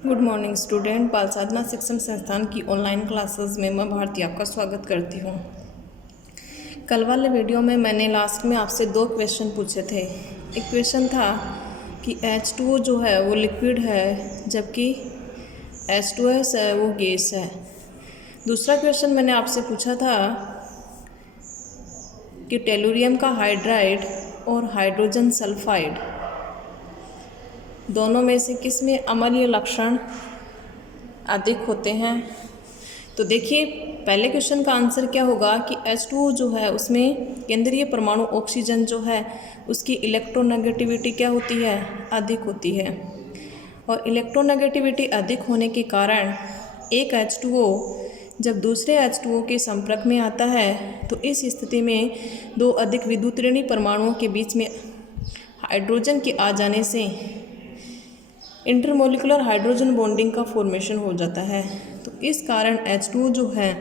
Good morning student. बाल साधना शिक्षण संस्थान की ऑनलाइन क्लासेस में मैं भारती आपका स्वागत करती हूँ। कल वाले वीडियो में मैंने लास्ट में आपसे 2 क्वेश्चन पूछे थे। एक क्वेश्चन था कि H2O जो है वो लिक्विड है जबकि H2S है वो गैस है। दूसरा क्वेश्चन मैंने आपसे पूछा था कि टेलुरियम का हाइड्राइड और हाइड्रोजन सल्फाइड दोनों में से किस में अम्लीय लक्षण अधिक होते हैं। तो देखिए, पहले क्वेश्चन का आंसर क्या होगा कि H2O जो है उसमें केंद्रीय परमाणु ऑक्सीजन जो है उसकी इलेक्ट्रोनेगेटिविटी क्या होती है, अधिक होती है। और इलेक्ट्रोनेगेटिविटी अधिक होने के कारण एक H2O जब दूसरे H2O के संपर्क में आता है तो इस स्थिति में 2 अधिक विद्युत ऋणी परमाणुओं के बीच में हाइड्रोजन के आ जाने से इंटरमोलिकुलर हाइड्रोजन बॉन्डिंग का फॉर्मेशन हो जाता है। तो इस कारण H2O जो है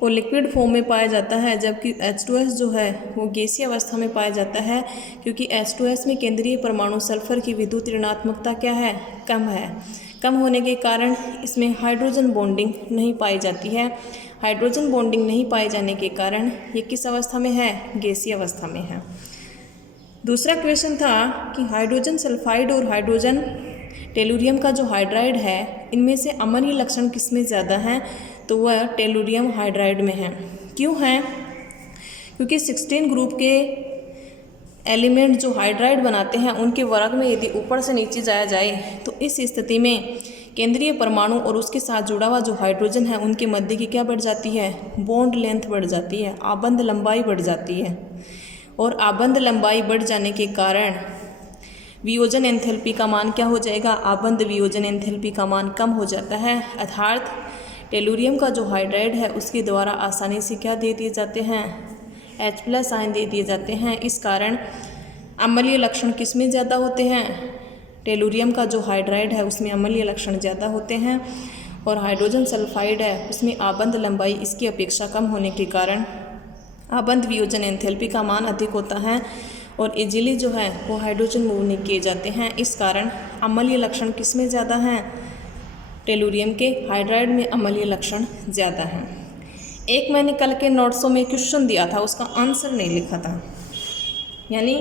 वो लिक्विड फॉर्म में पाया जाता है जबकि H2S जो है वो गैसीय अवस्था में पाया जाता है, क्योंकि H2S में केंद्रीय परमाणु सल्फर की विद्युत ऋणात्मकता क्या है, कम है। कम होने के कारण इसमें हाइड्रोजन बॉन्डिंग नहीं पाई जाती है। हाइड्रोजन बॉन्डिंग नहीं पाए जाने के कारण ये किस अवस्था में है, गैसीय अवस्था में है। दूसरा क्वेश्चन था कि हाइड्रोजन सल्फाइड और हाइड्रोजन टेलुरियम का जो हाइड्राइड है इनमें से अम्लीय लक्षण किस में ज़्यादा हैं। तो वह टेलुरियम हाइड्राइड में है। क्यों है? क्योंकि 16 ग्रुप के एलिमेंट जो हाइड्राइड बनाते हैं उनके वर्ग में यदि ऊपर से नीचे जाया जाए तो इस स्थिति में केंद्रीय परमाणु और उसके साथ जुड़ा हुआ जो हाइड्रोजन है उनके मध्य की क्या बढ़ जाती है, बॉन्ड लेंथ बढ़ जाती है, आबंध लंबाई बढ़ जाती है। और आबंध लंबाई बढ़ जाने के कारण वियोजन एंथैल्पी का मान क्या हो जाएगा, आबंध वियोजन एंथैल्पी का मान कम हो जाता है। अर्थात टेलुरियम का जो हाइड्राइड है उसके द्वारा आसानी से क्या दे दिए जाते हैं, H+ आयन दे दिए जाते हैं। इस कारण अम्लीय लक्षण किस में ज़्यादा होते हैं, टेलुरियम का जो हाइड्राइड है उसमें अम्लीय लक्षण ज़्यादा होते हैं। और हाइड्रोजन सल्फाइड है उसमें आबंध लंबाई इसकी अपेक्षा कम होने के कारण आबंध वियोजन एंथैल्पी का मान अधिक होता है और इजीली जो है वो हाइड्रोजन मूव नहीं किए जाते हैं। इस कारण अम्लीय लक्षण किस में ज़्यादा हैं, टेलुरियम के हाइड्राइड में अम्लीय लक्षण ज़्यादा हैं। एक मैंने कल के नोट्सों में क्वेश्चन दिया था, उसका आंसर नहीं लिखा था, यानी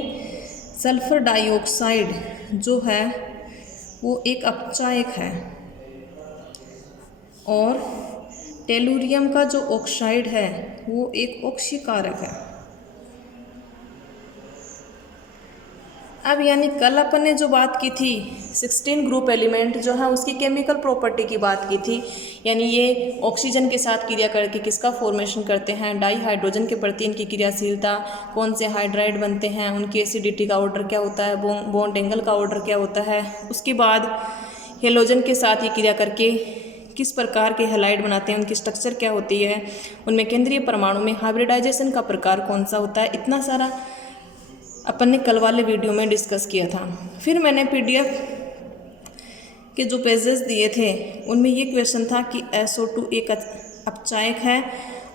सल्फर डाइऑक्साइड जो है वो एक अपचायक है और टेलुरियम का जो ऑक्साइड है वो एक ऑक्सीकारक है। अब यानी कल अपन ने जो बात की थी 16 ग्रुप एलिमेंट जो है उसकी केमिकल प्रॉपर्टी की बात की थी, यानी ये ऑक्सीजन के साथ क्रिया करके किसका फॉर्मेशन करते हैं, डाई हाइड्रोजन के प्रति इनकी क्रियाशीलता, कौन से हाइड्राइड बनते हैं, उनकी एसिडिटी का ऑर्डर क्या होता है, बॉन्ड एंगल का ऑर्डर क्या होता है। उसके बाद हेलोजन के साथ ये क्रिया करके किस प्रकार के हैलाइड बनाते हैं, उनकी स्ट्रक्चर क्या होती है, उनमें केंद्रीय परमाणु में हाइब्रिडाइजेशन का प्रकार कौन सा होता है, इतना सारा अपन ने कल वाले वीडियो में डिस्कस किया था। फिर मैंने PDF के जो पेजेस दिए थे उनमें ये क्वेश्चन था कि SO2 एक अपचायक है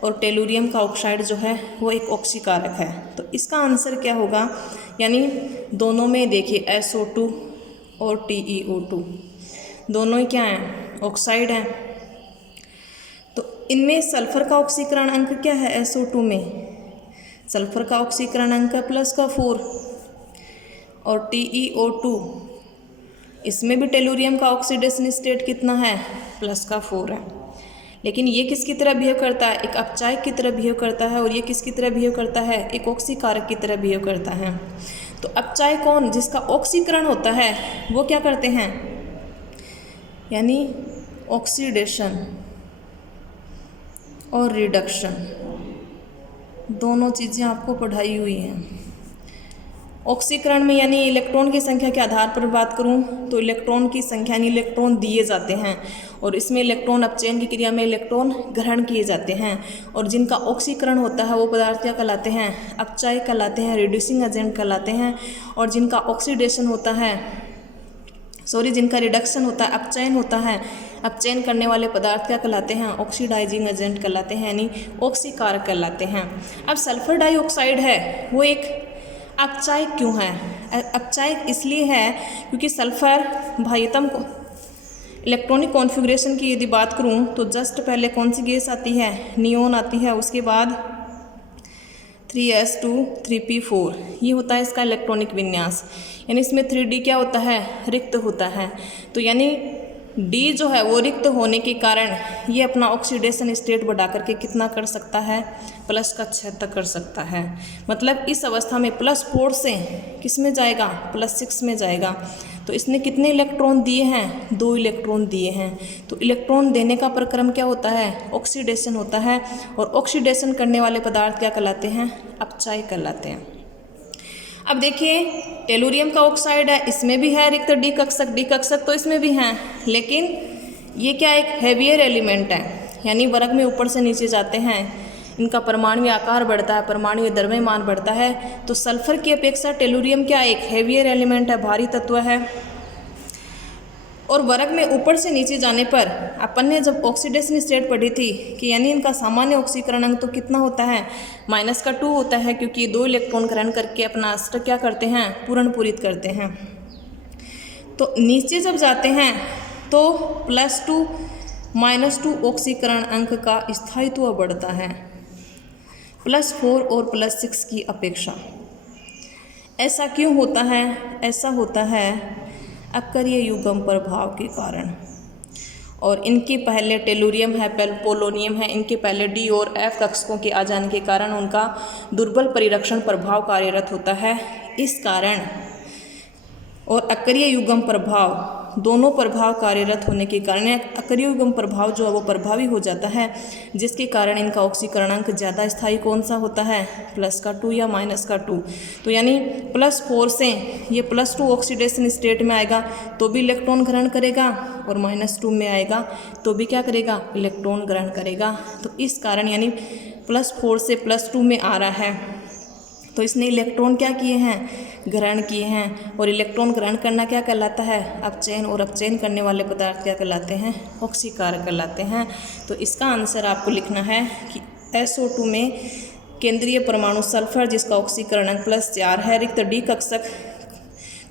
और टेलुरियम का ऑक्साइड जो है वो एक ऑक्सीकारक है। तो इसका आंसर क्या होगा, यानी दोनों में देखिए SO2 और TeO2 दोनों ही क्या हैं, ऑक्साइड हैं। तो इनमें सल्फर का ऑक्सीकरण अंक क्या है, SO2 में सल्फर का ऑक्सीकरण अंक +4 और TeO2 इसमें भी टेलुरियम का ऑक्सीडेशन स्टेट कितना है, +4 है। लेकिन ये किसकी तरह बिहेव करता है, एक अपचायक की तरह बिहेव करता है और ये किसकी तरह बिहेव करता है, एक ऑक्सीकारक की तरह बिहेव करता है। तो अपचायक कौन, जिसका ऑक्सीकरण होता है वो क्या करते हैं, यानी ऑक्सीडेशन और रिडक्शन दोनों चीज़ें आपको पढ़ाई हुई हैं। ऑक्सीकरण में यानी इलेक्ट्रॉन की संख्या के आधार पर बात करूं तो इलेक्ट्रॉन की संख्या यानी इलेक्ट्रॉन दिए जाते हैं और इसमें इलेक्ट्रॉन अपचयन की क्रिया में इलेक्ट्रॉन ग्रहण किए जाते हैं। और जिनका ऑक्सीकरण होता है वो पदार्थ क्या कहलाते हैं, अपचायक कहलाते हैं, रिड्यूसिंग एजेंट कहलाते हैं। और जिनका ऑक्सीडेशन होता है, जिनका रिडक्शन होता है, अपचयन होता है, अपचयन करने वाले पदार्थ क्या कहलाते हैं, ऑक्सीडाइजिंग एजेंट कहलाते हैं, यानी ऑक्सीकारक कहलाते हैं। अब सल्फर डाइऑक्साइड है वो एक अपचायक क्यों है, अपचायक इसलिए है क्योंकि सल्फर भाइतम इलेक्ट्रॉनिक कॉन्फ़िगरेशन की यदि बात करूं तो जस्ट पहले कौन सी गैस आती है, नियोन आती है, उसके बाद 3s2 3p4, ये होता है इसका इलेक्ट्रॉनिक विन्यास। यानी इसमें 3d क्या होता है, रिक्त होता है। तो यानी d जो है वो रिक्त होने के कारण ये अपना ऑक्सीडेशन स्टेट बढ़ा करके कितना कर सकता है, +6 तक कर सकता है। मतलब इस अवस्था में +4 से किस में जाएगा, +6 में जाएगा। तो इसने कितने इलेक्ट्रॉन दिए हैं, 2 इलेक्ट्रॉन दिए हैं। तो इलेक्ट्रॉन देने का प्रक्रम क्या होता है, ऑक्सीडेशन होता है। और ऑक्सीडेशन करने वाले पदार्थ क्या कहलाते हैं, अपचायक कहलाते हैं। अब देखिए टेलुरियम का ऑक्साइड है, इसमें भी है रिक्त डी कक्षक तो इसमें भी हैं, लेकिन ये क्या एक हैवियर एलिमेंट है, यानी वर्ग में ऊपर से नीचे जाते हैं, इनका परमाणु आकार बढ़ता है, परमाणु द्रव्यमान बढ़ता है। तो सल्फर की अपेक्षा टेलुरियम क्या एक हैवियर एलिमेंट है, भारी तत्व है। और वर्ग में ऊपर से नीचे जाने पर अपन ने जब ऑक्सीडेशन स्टेट पढ़ी थी कि यानी इनका सामान्य ऑक्सीकरण अंक तो कितना होता है, -2 होता है, क्योंकि 2 इलेक्ट्रॉन ग्रहण करके अपना अष्टक क्या करते हैं, पूर्ण करते हैं। तो नीचे जब जाते हैं तो +2 -2 ऑक्सीकरण अंक का स्थायित्व बढ़ता है +4 और +6 की अपेक्षा। ऐसा क्यों होता है, ऐसा होता है अकरीय युग्म प्रभाव के कारण। और इनके पहले टेलुरियम है, पोलोनियम है, इनके पहले डी और एफ कक्षकों के आ जाने के कारण उनका दुर्बल परिरक्षण प्रभाव कार्यरत होता है। इस कारण और अकरीय युग्म प्रभाव दोनों प्रभाव कार्यरत होने के कारण अकरीय युग्म प्रभाव जो है वो प्रभावी हो जाता है, जिसके कारण इनका ऑक्सीकरणांक ज़्यादा स्थायी कौन सा होता है, +2 या -2। तो यानी +4 से ये +2 ऑक्सीडेशन स्टेट में आएगा तो भी इलेक्ट्रॉन ग्रहण करेगा, और -2 में आएगा तो भी क्या करेगा, इलेक्ट्रॉन ग्रहण करेगा। तो इस कारण यानी +4 से +2 में आ रहा है, तो इसने इलेक्ट्रॉन क्या किए हैं, ग्रहण किए हैं। और इलेक्ट्रॉन ग्रहण करना क्या कहलाता है, अपचयन। और अपचयन करने वाले पदार्थ क्या कहलाते हैं, ऑक्सीकारक कहलाते हैं। तो इसका आंसर आपको लिखना है कि SO2 में केंद्रीय परमाणु सल्फर जिसका ऑक्सीकरण +4 है, रिक्त डी कक्षक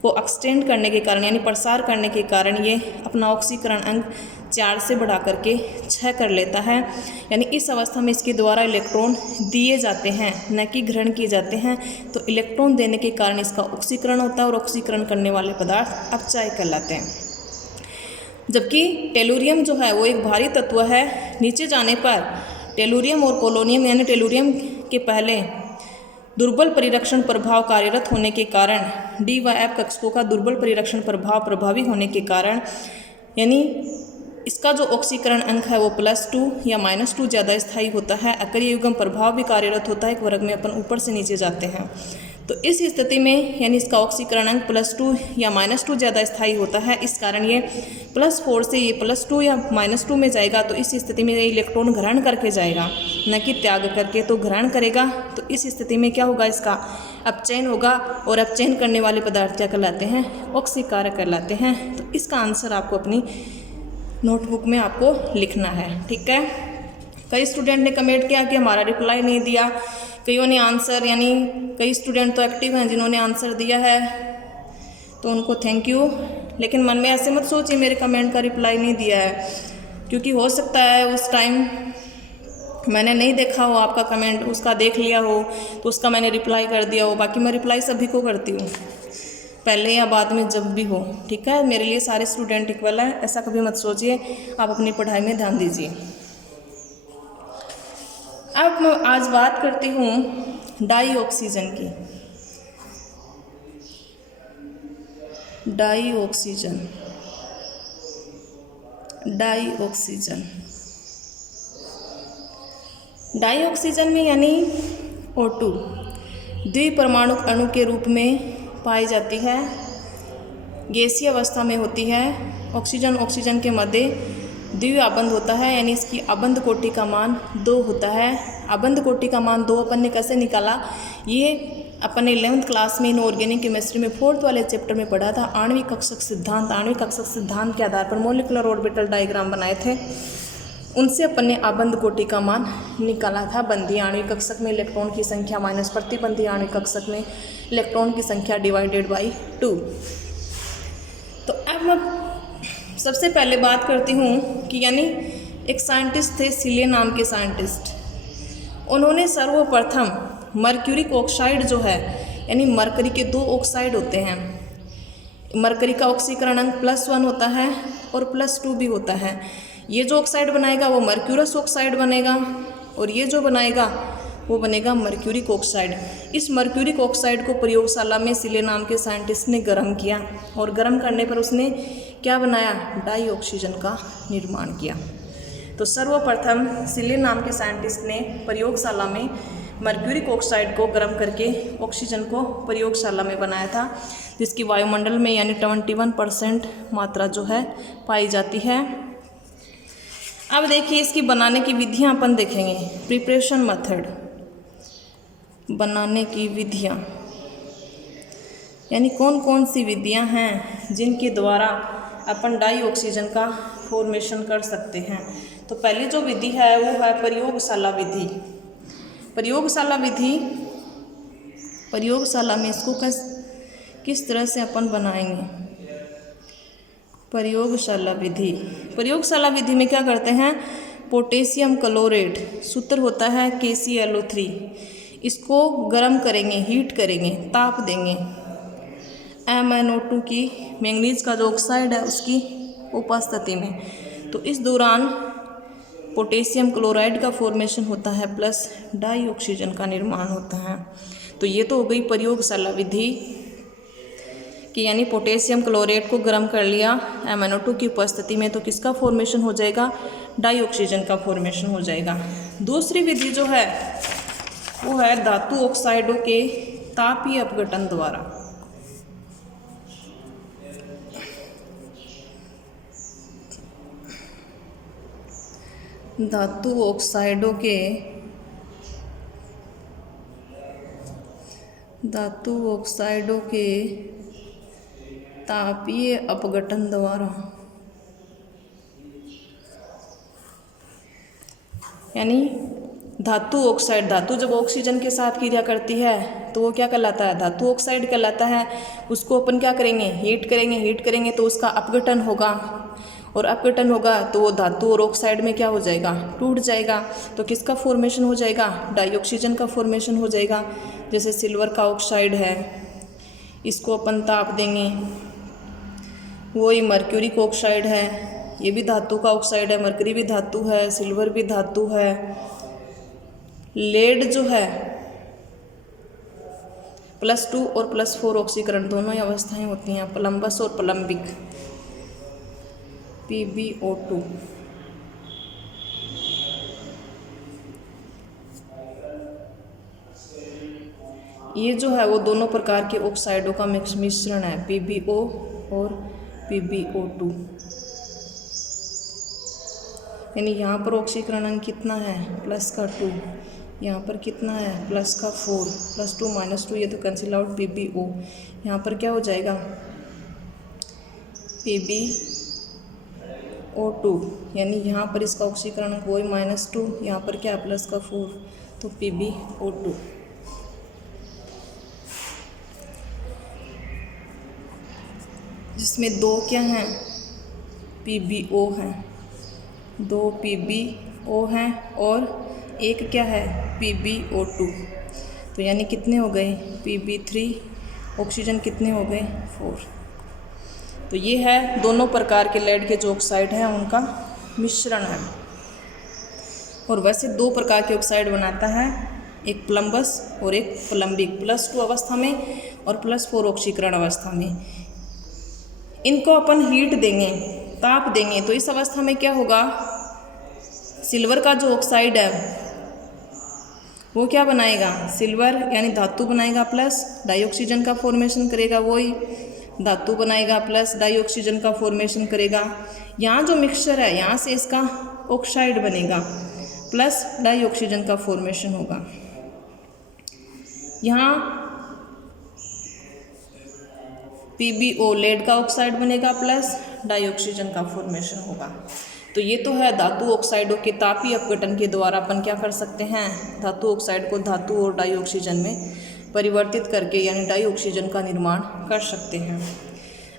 को एक्सटेंड करने के कारण यानी प्रसार करने के कारण ये अपना ऑक्सीकरण अंक 4 से बढ़ा करके 6 कर लेता है। यानी इस अवस्था में इसके द्वारा इलेक्ट्रॉन दिए जाते हैं, न कि ग्रहण किए जाते हैं। तो इलेक्ट्रॉन देने के कारण इसका ऑक्सीकरण होता है, और ऑक्सीकरण करने वाले पदार्थ अपचायक कहलाते हैं। जबकि टेलुरियम जो है वो एक भारी तत्व है। नीचे जाने पर टेलुरियम और पोलोनियम यानी टेलुरियम के पहले दुर्बल परिरक्षण प्रभाव कार्यरत होने के कारण डी व एफ कक्षकों का दुर्बल परिरक्षण प्रभाव प्रभावी होने के कारण यानी इसका जो ऑक्सीकरण अंक है वो +2 या -2 ज़्यादा स्थायी होता है। अकरीय युग्म प्रभाव भी कार्यरत होता है, एक वर्ग में अपन ऊपर से नीचे जाते हैं। तो इस स्थिति में यानी इसका ऑक्सीकरण अंक +2 या -2 ज़्यादा स्थायी होता है। इस कारण ये +4 से ये +2 या -2 में जाएगा। तो इस स्थिति में ये इलेक्ट्रॉन ग्रहण करके जाएगा, न कि त्याग करके। तो ग्रहण करेगा, तो इस स्थिति में क्या होगा, इसका अपचयन होगा। और अपचयन करने वाले पदार्थ क्या कहलाते हैं, ऑक्सीकारक कहलाते हैं। तो इसका आंसर आपको अपनी नोटबुक में आपको लिखना है, ठीक है। कई स्टूडेंट ने कमेंट किया कि हमारा रिप्लाई नहीं दिया, कईयों ने आंसर यानी कई स्टूडेंट तो एक्टिव हैं जिन्होंने आंसर दिया है, तो उनको थैंक यू। लेकिन मन में ऐसे मत सोचिए मेरे कमेंट का रिप्लाई नहीं दिया है, क्योंकि हो सकता है उस टाइम मैंने नहीं देखा हो आपका कमेंट, उसका देख लिया हो तो उसका मैंने रिप्लाई कर दिया हो। बाकी मैं रिप्लाई सभी को करती हूँ, पहले या बाद में जब भी हो, ठीक है। मेरे लिए सारे स्टूडेंट इक्वल हैं, ऐसा कभी मत सोचिए। आप अपनी पढ़ाई में ध्यान दीजिए। अब मैं आज बात करती हूँ डाई ऑक्सीजन की। डाई ऑक्सीजन में यानी O2 द्विपरमाणु अणु के रूप में पाई जाती है, गैसीय अवस्था में होती है। ऑक्सीजन के मध्य द्विआबंध होता है, यानी इसकी आबंध कोटि का मान 2 होता है। आबंध कोटि का मान 2 अपन ने कैसे निकाला, ये अपन ने 11th क्लास में इनऑर्गेनिक केमिस्ट्री में 4th वाले चैप्टर में पढ़ा था। आणविक कक्षक सिद्धांत के आधार पर मॉलिक्यूलर ऑर्बिटल डायग्राम बनाए थे, उनसे अपन ने आबंध कोटि का मान निकाला था। बंधी आणविक कक्षक में इलेक्ट्रॉन की संख्या माइनस प्रतिबंधी आणविक कक्षक में इलेक्ट्रॉन की संख्या /2। तो अब सबसे पहले बात करती हूँ कि यानी एक साइंटिस्ट थे, सिले नाम के साइंटिस्ट। उन्होंने सर्वप्रथम मर्क्यूरिक ऑक्साइड जो है, यानी मरकरी के 2 ऑक्साइड होते हैं। मरकरी का ऑक्सीकरण अंक +1 होता है और +2 भी होता है। ये जो ऑक्साइड बनाएगा वो मर्क्यूरस ऑक्साइड बनेगा और ये जो बनाएगा वो बनेगा मर्क्यूरिक ऑक्साइड। इस मर्क्यूरिक ऑक्साइड को प्रयोगशाला में सिले नाम के साइंटिस्ट ने गर्म किया और गर्म करने पर उसने क्या बनाया, डाई ऑक्सीजन का निर्माण किया। तो सर्वप्रथम सिले नाम के साइंटिस्ट ने प्रयोगशाला में मर्क्यूरिक ऑक्साइड को गर्म करके ऑक्सीजन को प्रयोगशाला में बनाया था, जिसकी वायुमंडल में यानी 21% मात्रा जो है पाई जाती है। अब देखिए इसकी बनाने की विधियां अपन देखेंगे। प्रिपरेशन मेथड, बनाने की विधियां, यानी कौन कौन सी विधियां हैं जिनके द्वारा अपन डाई ऑक्सीजन का फॉर्मेशन कर सकते हैं। तो पहली जो विधि है वो है प्रयोगशाला विधि। प्रयोगशाला विधि, प्रयोगशाला में इसको किस तरह से अपन बनाएंगे। प्रयोगशाला विधि, प्रयोगशाला विधि में क्या करते हैं, पोटेशियम क्लोरेट, सूत्र होता है KClO3, इसको गर्म करेंगे, हीट करेंगे, ताप देंगे। MnO2 की, मैंगनीज का जो ऑक्साइड है उसकी उपस्थिति में। तो इस दौरान पोटेशियम क्लोराइड का फॉर्मेशन होता है प्लस डाई ऑक्सीजन का निर्माण होता है। तो ये तो हो गई प्रयोगशाला विधि कि यानी पोटेशियम क्लोरेट को गर्म कर लिया MnO2 की उपस्थिति में, तो किसका फॉर्मेशन हो जाएगा, डाई ऑक्सीजन का फॉर्मेशन हो जाएगा। दूसरी विधि जो है वो है धातु ऑक्साइडों के तापीय अपघटन द्वारा। धातु ऑक्साइडों के तापीय अपघटन द्वारा, यानी धातु ऑक्साइड, धातु जब ऑक्सीजन के साथ क्रिया करती है तो वो क्या कहलाता है, धातु ऑक्साइड कहलाता है। उसको अपन क्या करेंगे, हीट करेंगे तो उसका अपघटन होगा, और अपघटन होगा तो वो धातु और ऑक्साइड में क्या हो जाएगा, टूट जाएगा। तो किसका फॉर्मेशन हो जाएगा, डाई ऑक्सीजन का फॉर्मेशन हो जाएगा। जैसे सिल्वर का ऑक्साइड है, इसको अपन ताप देंगे, वही मर्क्यूरिक ऑक्साइड है, ये भी धातु का ऑक्साइड है, मरकरी भी धातु है, सिल्वर भी धातु है। लेड जो है +2 और +4 ऑक्सीकरण दोनों ही अवस्थाएं होती हैं, प्लम्बस और प्लम्बिक, PbO2। ये जो है वो दोनों प्रकार के ऑक्साइडों का मिश्रण है, PbO और PbO2। यानी यहाँ पर ऑक्सीकरण अंक कितना है, +2, यहाँ पर कितना है, +4, +2 -2 ये तो कैंसिल आउट, PbO। यहाँ पर क्या हो जाएगा, PbO2, यानी यहाँ पर इसका ऑक्सीकरण अंक वही -2, यहाँ पर क्या है +4, तो PbO2। जिसमें 2 क्या हैं, PbO हैं, 2 PbO हैं और एक क्या है, PbO2। तो यानी कितने हो गए, Pb3, ऑक्सीजन कितने हो गए, 4। तो ये है दोनों प्रकार के लेड के जो ऑक्साइड हैं उनका मिश्रण है। और वैसे 2 प्रकार के ऑक्साइड बनाता है, एक प्लम्बस और एक प्लम्बिक, +2 अवस्था में और +4 ऑक्सीकरण अवस्था में। इनको अपन हीट देंगे, ताप देंगे, तो इस अवस्था में क्या होगा, सिल्वर का जो ऑक्साइड है वो क्या बनाएगा, सिल्वर यानी धातु बनाएगा प्लस डाई ऑक्सीजन का फॉर्मेशन करेगा, वही धातु बनाएगा प्लस डाई ऑक्सीजन का फॉर्मेशन करेगा। यहाँ जो मिक्सचर है यहाँ से इसका ऑक्साइड बनेगा प्लस डाई ऑक्सीजन का फॉर्मेशन होगा। यहाँ PbO लेड का ऑक्साइड बनेगा प्लस डाई ऑक्सीजन का फॉर्मेशन होगा। तो ये तो है धातु ऑक्साइडों के तापीय अपघटन के द्वारा अपन क्या कर सकते हैं, धातु ऑक्साइड को धातु और डाई ऑक्सीजन में परिवर्तित करके यानी डाई ऑक्सीजन का निर्माण कर सकते हैं।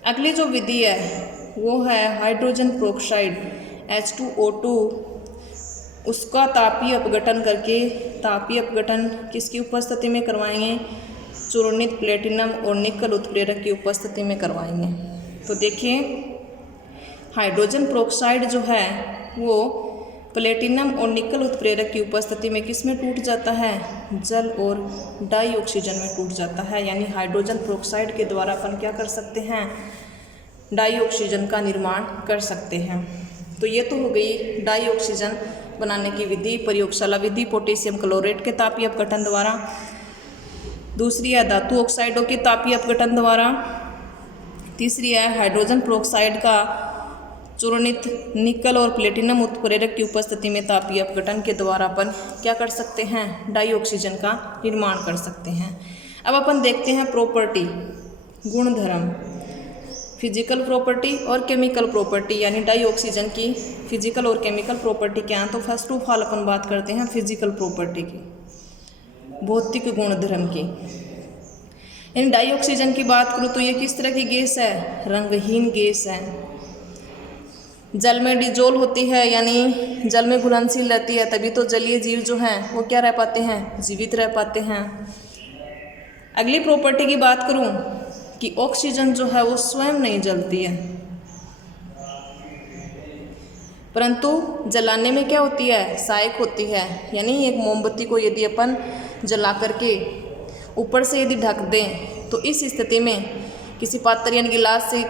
अगली जो विधि है वो है हाइड्रोजन पेरोक्साइड H2O2, उसका तापीय अपघटन करके, तापीय अपघटन किसकी उपस्थिति में करवाएंगे? चूर्णित प्लेटिनम और निकल उत्प्रेरक की उपस्थिति में करवाएंगे। तो देखिए हाइड्रोजन पेरोक्साइड जो है वो प्लेटिनम और निकल उत्प्रेरक की उपस्थिति में किस में टूट जाता है? जल और डाई ऑक्सीजन में टूट जाता है। यानी हाइड्रोजन पेरोक्साइड के द्वारा अपन क्या कर सकते हैं? डाई ऑक्सीजन का निर्माण कर सकते हैं। तो ये तो हो गई डाई ऑक्सीजन बनाने की विधि, प्रयोगशाला विधि पोटेशियम क्लोरेट के तापीय अपघटन द्वारा। दूसरी है धातु ऑक्साइडों के तापीय अपघटन द्वारा। तीसरी है हाइड्रोजन पेरोक्साइड का चूर्णित निकल और प्लेटिनम उत्प्रेरक की उपस्थिति में तापीय अपघटन के द्वारा अपन क्या कर सकते हैं? डाई ऑक्सीजन का निर्माण कर सकते हैं। अब अपन देखते हैं प्रॉपर्टी, गुणधर्म, फिजिकल प्रॉपर्टी और केमिकल प्रॉपर्टी, यानी डाई ऑक्सीजन की फिजिकल और केमिकल प्रॉपर्टी क्या है? तो फर्स्ट ऑफ ऑल अपन बात करते हैं फिजिकल प्रॉपर्टी की, भौतिक गुणधर्म की। यानी डाई ऑक्सीजन की बात करूँ तो ये किस तरह की गैस है? रंगहीन गैस है, जल में डिजोल्व होती है, यानी जल में घुलनशील रहती है, तभी तो जलीय जीव जो हैं वो क्या रह पाते हैं? जीवित रह पाते हैं। अगली प्रॉपर्टी की बात करूं कि ऑक्सीजन जो है वो स्वयं नहीं जलती है, परंतु जलाने में क्या होती है? सहायक होती है। यानी एक मोमबत्ती को यदि अपन जला करके ऊपर से यदि ढक दें तो इस स्थिति में किसी पात्र यानी गिलास से,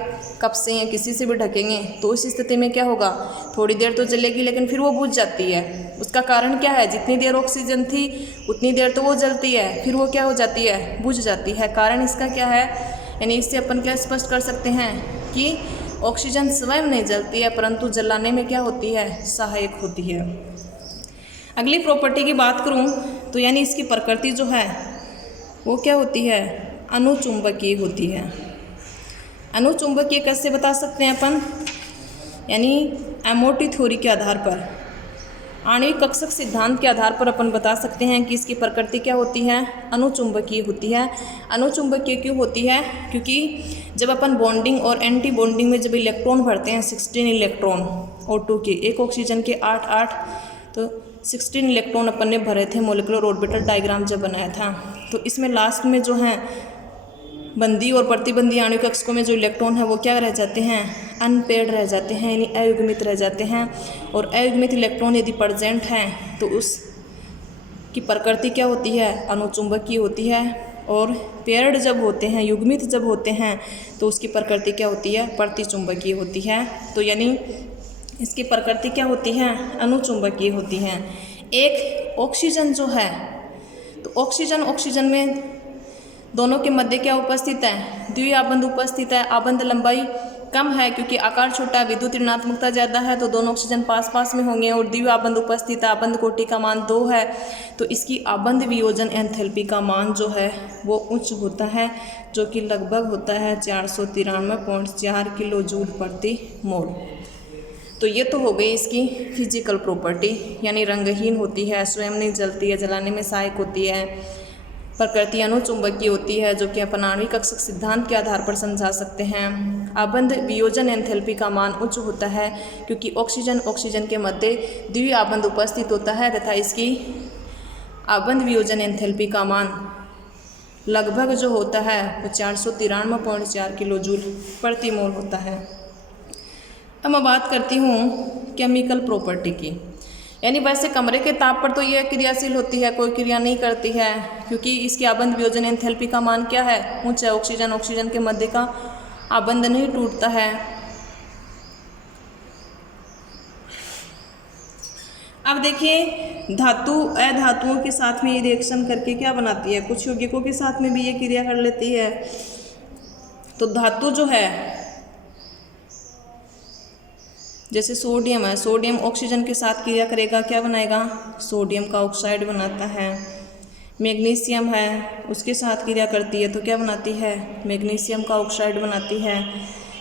कप से या किसी से भी ढकेंगे तो इस स्थिति में क्या होगा? थोड़ी देर तो जलेगी लेकिन फिर वो बुझ जाती है। उसका कारण क्या है? जितनी देर ऑक्सीजन थी उतनी देर तो वो जलती है, फिर वो क्या हो जाती है? बुझ जाती है। कारण इसका क्या है? यानी इससे अपन क्या स्पष्ट कर सकते हैं कि ऑक्सीजन स्वयं नहीं जलती है, परंतु जलाने में क्या होती है? सहायक होती है। अगली प्रॉपर्टी की बात करूँ तो यानी इसकी प्रकृति जो है वो क्या होती है? अनुचुंबकीय होती है। अनुचुंबकीय कैसे बता सकते हैं अपन? यानी एमओटी थ्योरी के आधार पर, आणविक कक्षक सिद्धांत के आधार पर अपन बता सकते हैं कि इसकी प्रकृति क्या होती है? अनुचुंबकीय होती है। अनुचुंबकीय क्यों होती है? क्योंकि जब अपन बॉन्डिंग और एंटी बॉन्डिंग में जब इलेक्ट्रॉन भरते हैं 16 इलेक्ट्रॉन O2 के, एक ऑक्सीजन के 8 तो 16 इलेक्ट्रॉन अपन ने भरे थे, मोलिकुलर ऑर्बिटल डायग्राम जब बनाया था। तो इसमें लास्ट में जो है बंदी और प्रतिबंधी आणविक कक्षकों में जो इलेक्ट्रॉन है वो क्या रह जाते हैं? अनपेयर्ड रह जाते हैं, यानी अयुग्मित रह जाते हैं। और अयुग्मित इलेक्ट्रॉन यदि प्रेजेंट हैं तो उस की प्रकृति क्या होती है? अनुचुंबकीय होती है। और पेयर्ड जब होते हैं, युग्मित जब होते हैं तो उसकी प्रकृति क्या होती है? प्रतिचुंबकीय होती है। तो यानी इसकी प्रकृति क्या होती है? अनुचुंबकीय होती है। एक ऑक्सीजन जो है तो ऑक्सीजन में दोनों के मध्य क्या उपस्थित है? द्वि आबंध उपस्थित है। आबंध लंबाई कम है क्योंकि आकार छोटा है, विद्युत ऋणात्मकता ज़्यादा है, तो दोनों ऑक्सीजन पास में होंगे। और द्वि आबंध उपस्थित है, आबंध कोटि का मान 2 है, तो इसकी आबंध वियोजन एंथैल्पी का मान जो है वो उच्च होता है, जो कि लगभग होता है 493.4 किलो जूल प्रति मोल। तो ये तो हो गई इसकी फिजिकल प्रॉपर्टी, यानी रंगहीन होती है, स्वयं नहीं जलती है, जलाने में सहायक होती है, प्रकृति अनुचुंबकीय होती है, जो कि अपन आणविक कक्षक सिद्धांत के आधार पर समझा सकते हैं। आबंध वियोजन एंथैल्पी का मान उच्च होता है क्योंकि ऑक्सीजन के मध्य द्वि आबंध उपस्थित होता है तथा इसकी आबंध वियोजन एंथैल्पी का मान लगभग जो होता है वो 493.4 किलो जूल प्रति मोल होता है। अब मैं बात करती हूँ केमिकल प्रॉपर्टी की, यानी वैसे कमरे के ताप पर तो यह क्रियाशील होती है, कोई क्रिया नहीं करती है क्योंकि इसकी आबंध वियोजन एंथैल्पी का मान क्या है? उच्च है। ऑक्सीजन के मध्य का आबंध नहीं टूटता है। अब देखिए धातु अधातुओं के साथ में ये रिएक्शन करके क्या बनाती है? कुछ यौगिकों के साथ में भी ये क्रिया कर लेती है। तो धातु जो है जैसे सोडियम है, सोडियम ऑक्सीजन के साथ क्रिया करेगा, क्या बनाएगा? सोडियम का ऑक्साइड बनाता है। मैग्नीशियम है, उसके साथ क्रिया करती है तो क्या बनाती है? मैग्नीशियम का ऑक्साइड बनाती है।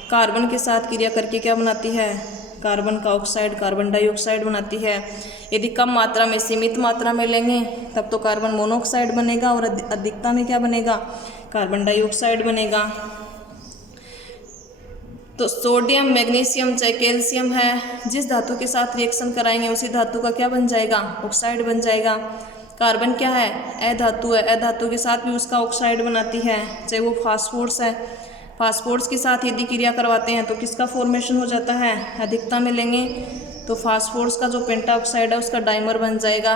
कार्बन के साथ क्रिया करके क्या बनाती है? कार्बन का ऑक्साइड, कार्बन डाइऑक्साइड बनाती है। यदि कम मात्रा में, सीमित मात्रा में लेंगे तब तो कार्बन मोनोऑक्साइड बनेगा और अधिकता में क्या बनेगा? कार्बन डाइऑक्साइड बनेगा। तो सोडियम, मैग्नीशियम चाहे कैल्शियम है, जिस धातु के साथ रिएक्शन कराएंगे उसी धातु का क्या बन जाएगा, ऑक्साइड बन जाएगा। कार्बन क्या है, अधातु है, अधातु के साथ भी उसका ऑक्साइड बनाती है, चाहे वो फास्फोरस है। फास्फोरस के साथ यदि क्रिया करवाते हैं तो किसका फॉर्मेशन हो जाता है, अधिकता में लेंगे तो फास्फोरस का जो पेंटा ऑक्साइड है उसका डाइमर बन जाएगा,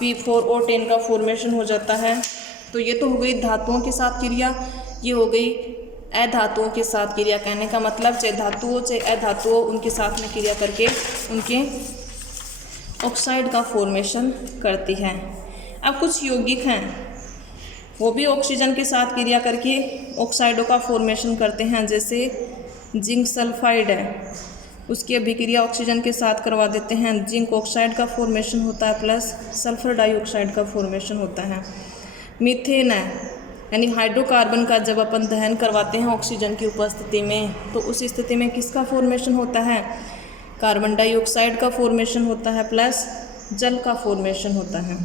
P4O10 का फॉर्मेशन हो जाता है। तो ये तो हो गई धातुओं के साथ क्रिया, ये हो गई अधातुओं के साथ क्रिया। कहने का मतलब चाहे धातुओं चाहे अधातुओं उनके साथ में क्रिया करके उनके ऑक्साइड का फॉर्मेशन करती है। अब कुछ यौगिक हैं वो भी ऑक्सीजन के साथ क्रिया करके ऑक्साइडों का फॉर्मेशन करते हैं, जैसे जिंक सल्फाइड है, उसकी अभिक्रिया ऑक्सीजन के साथ करवा देते हैं, जिंक ऑक्साइड का फॉर्मेशन होता है प्लस सल्फर डाइऑक्साइड का फॉर्मेशन होता है। मीथेन है, यानी हाइड्रोकार्बन का जब अपन दहन करवाते हैं ऑक्सीजन की उपस्थिति में तो उस स्थिति में किसका फॉर्मेशन होता है, कार्बन डाइऑक्साइड का फॉर्मेशन होता है प्लस जल का फॉर्मेशन होता है।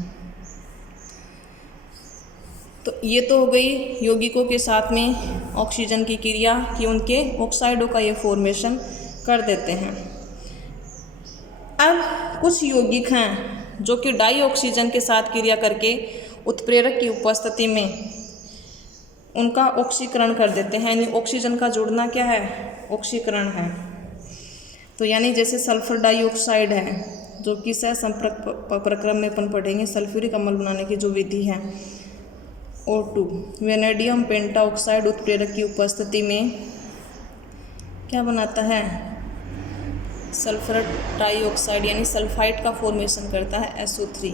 तो ये तो हो गई यौगिकों के साथ में ऑक्सीजन की क्रिया कि उनके ऑक्साइडों का ये फॉर्मेशन कर देते हैं। अब कुछ यौगिक हैं जो कि डाई ऑक्सीजन के साथ क्रिया करके उत्प्रेरक की उपस्थिति में उनका ऑक्सीकरण कर देते हैं, यानी ऑक्सीजन का जुड़ना क्या है, ऑक्सीकरण है। तो यानी जैसे सल्फर डाइऑक्साइड है जो कि सह संपर्क प्रक्रम में अपन पढ़ेंगे, सल्फ्यूरिक अम्ल बनाने की जो विधि है O2, वेनेडियम पेंटाऑक्साइड उत्प्रेरक की उपस्थिति में क्या बनाता है, सल्फर डाइऑक्साइड यानी सल्फाइड का फॉर्मेशन करता है SO3,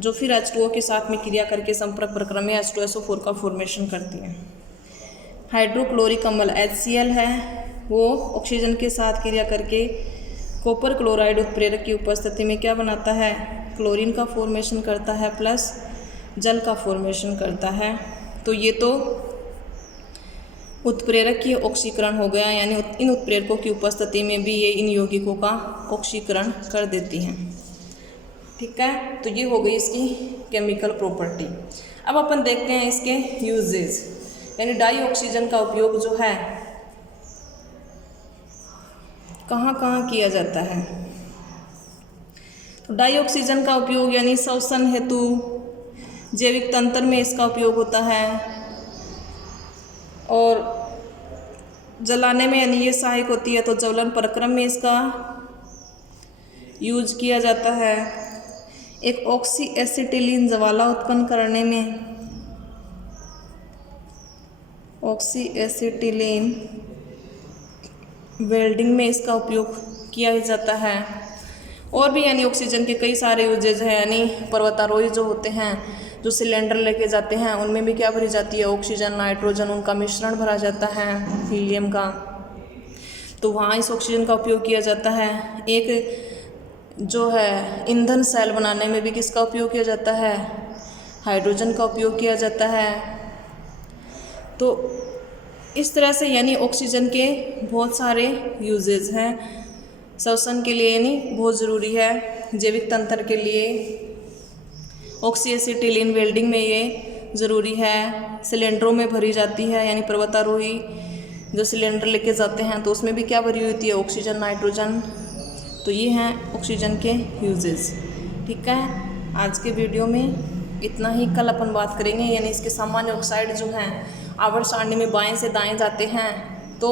जो फिर H2O के साथ में क्रिया करके संपर्क प्रक्रम में H2SO4 का फॉर्मेशन करती है। हाइड्रोक्लोरिक अम्ल HCl है, वो ऑक्सीजन के साथ क्रिया करके कॉपर क्लोराइड उत्प्रेरक की उपस्थिति में क्या बनाता है, क्लोरीन का फॉर्मेशन करता है प्लस जल का फॉर्मेशन करता है। तो ये तो उत्प्रेरक की ऑक्सीकरण हो गया, यानी इन उत्प्रेरकों की उपस्थिति में भी ये इन यौगिकों का ऑक्सीकरण कर देती हैं। ठीक है, तो ये हो गई इसकी केमिकल प्रॉपर्टी। अब अपन देखते हैं इसके यूजेस, यानी डाई ऑक्सीजन का उपयोग जो है कहाँ कहाँ किया जाता है। तो डाई ऑक्सीजन का उपयोग यानी श्वसन हेतु, जैविक तंत्र में इसका उपयोग होता है, और जलाने में यानी ये सहायक होती है तो ज्वलन प्रक्रम में इसका यूज किया जाता है। एक ऑक्सी एसिटिलीन ज्वाला उत्पन्न करने में, ऑक्सी एसिटिलीन वेल्डिंग में इसका उपयोग किया जाता है। और भी यानी ऑक्सीजन के कई सारे यूजेज हैं, यानी पर्वतारोही जो होते हैं जो सिलेंडर लेके जाते हैं उनमें भी क्या भरी जाती है, ऑक्सीजन नाइट्रोजन उनका मिश्रण भरा जाता है हीलियम का, तो वहाँ इस ऑक्सीजन का उपयोग किया जाता है। एक जो है ईंधन सेल बनाने में भी किसका उपयोग किया जाता है, हाइड्रोजन का उपयोग किया जाता है। तो इस तरह से यानी ऑक्सीजन के बहुत सारे यूजेज हैं, श्वसन के लिए यानी बहुत ज़रूरी है, जैविक तंत्र के लिए ऑक्सी एसिटिलीन वेल्डिंग में ये ज़रूरी है, सिलेंडरों में भरी जाती है, यानी पर्वतारोही जो सिलेंडर लेके जाते हैं तो उसमें भी क्या भरी होती है, ऑक्सीजन नाइट्रोजन। तो ये हैं ऑक्सीजन के यूजेस। ठीक है, आज के वीडियो में इतना ही। कल अपन बात करेंगे यानी इसके सामान्य ऑक्साइड जो हैं आवर्त सारणी में बाएं से दाएं जाते हैं, तो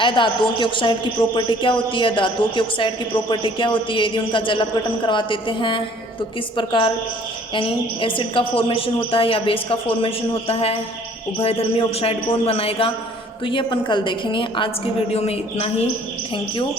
अधातुओं के ऑक्साइड की प्रॉपर्टी क्या होती है, धातुओं के ऑक्साइड की प्रॉपर्टी क्या होती है, यदि उनका जल अपघटन करवा देते हैं तो किस प्रकार यानी एसिड का फॉर्मेशन होता है या बेस का फॉर्मेशन होता है, उभयधर्मी ऑक्साइड कौन बनाएगा, तो ये अपन कल देखेंगे। आज के वीडियो में इतना ही। Thank you.